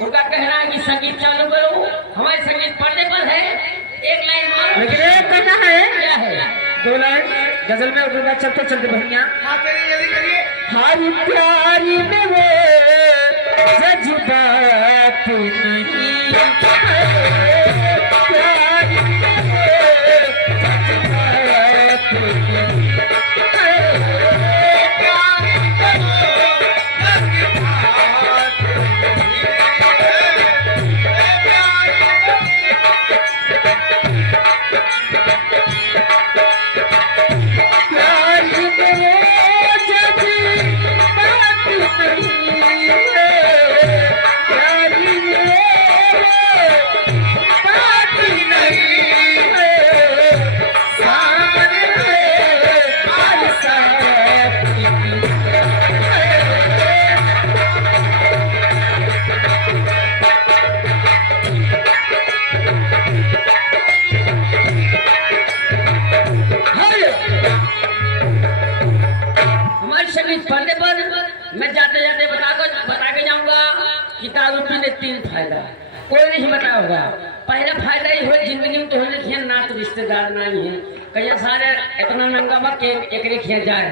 उनका कहना है कि संगीत चालू करो, हमारे संगीत पर्दे पर है। एक लाइन मार, लेकिन एक करना है, क्या है? 2 लाइन गजल में उड़ना चलते चलते भैया। हाँ करिए, जल्दी करिए। हरी प्यारी में वो जज्बात नहीं है, प्यारी में वो जज्बात नहीं पर्दे पर मैं जाते जाते बता के जाऊंगा कि दारू पीने 3 फायदा, कोई नहीं बताया होगा। पहला फायदा ये हो, जिंदगी में तो लिखिए ना तो रिश्तेदार नहीं है, कहीं सारे इतना महंगा बा के एक लिखिए जाए